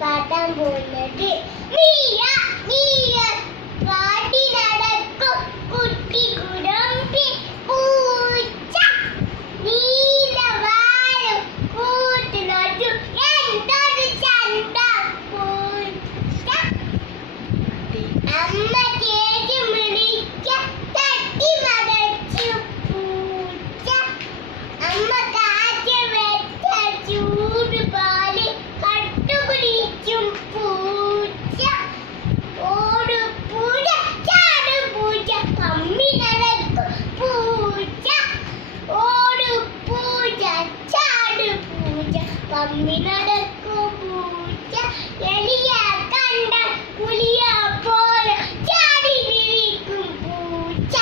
പാട്ടാൻ പോകുന്നത് നീയ നീയ കാട്ടി നടക്കും കുട്ടി കുടമ്പി പൂച്ച നീലവാരം കൂട്ടിനൊരു എന്തൊരു ചണ്ട പൂച്ച അമ്മ ചേച്ചി വിളിച്ച തട്ടി മടച്ചു പൂച്ച അമ്മ കാറ്റ് വെച്ച ചൂട് പാല് കട്ടുപിടിച്ചും പൂച്ച ഓടുപൂച്ച ചാടുപൂച്ച പമ്മി നടക്കും പൂച്ച ഓടുപൂച്ച ചാടുപൂച്ച പമ്മി നടക്കും പൂച്ച എലിയ കണ്ട പുലിയ പോലെ ചാടി വിളിക്കും പൂച്ച